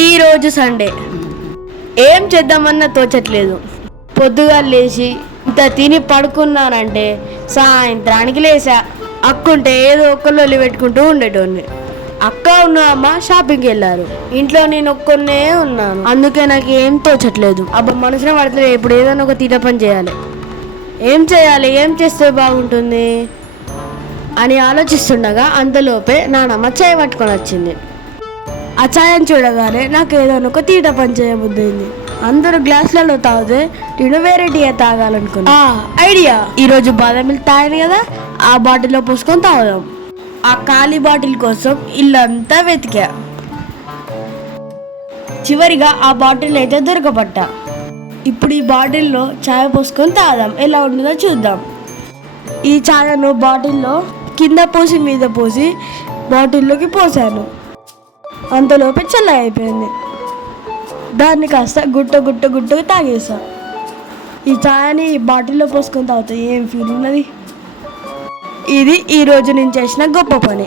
ఈరోజు సండే. ఏం చేద్దామన్నా తోచట్లేదు. పొద్దుగా లేచి ఇంత తిని పడుకున్నానంటే సాయంత్రానికి లేసా. అక్కుంటే ఏదో ఒక్కళ్ళు వెళ్ళి పెట్టుకుంటూ ఉండేటోడిని. అక్క ఉన్న అమ్మ షాపింగ్కి వెళ్ళారు. ఇంట్లో నేను ఒక్కనే ఉన్నాను. అందుకే నాకు ఏం తోచట్లేదు. అప్పుడు మనసున పడతలేదు. ఇప్పుడు ఏదైనా ఒక తీట పని చేయాలి. ఏం చేయాలి? ఏం చేస్తే బాగుంటుంది? అని ఆలోచిస్తుండగా అంతలోపే నానమ్మ చాయ్ పట్టుకొని వచ్చింది. ఆ ఛాయని చూడగానే నాకు ఏదైనా ఒక తీట పని చేయబుద్ధింది అందరూ గ్లాసులలో తాగితే నేను వేరేటిగా తాగాలనుకున్నా. ఆ, ఐడియా. ఈరోజు బాదం మిల్క్ తాగాను కదా ఆ బాటిల్లో పోసుకొని తాగుదాం. ఆ ఖాళీ బాటిల్ కోసం ఇల్లంతా వెతికా. చివరిగా ఆ బాటిల్ అయితే దొరకబట్ట. ఇప్పుడు ఈ బాటిల్లో ఛాయ్ పోసుకొని తాగుదాం. ఎలా ఉంటుందో చూద్దాం. ఈ ఛాయను బాటిల్లో కింద పోసి మీద పోసి బాటిల్లోకి పోసాను. అంతలోపే చల్ల అయిపోయింది. దాన్ని కాస్త గుట్ట గుట్ట గుట్టగా తాగేసా. ఈ ఛాయని ఈ బాటిల్లో పోసుకొని తాగుతా ఏం ఫీల్ ఉన్నది? ఇది ఈ రోజు నేను చేసిన గొప్ప పని.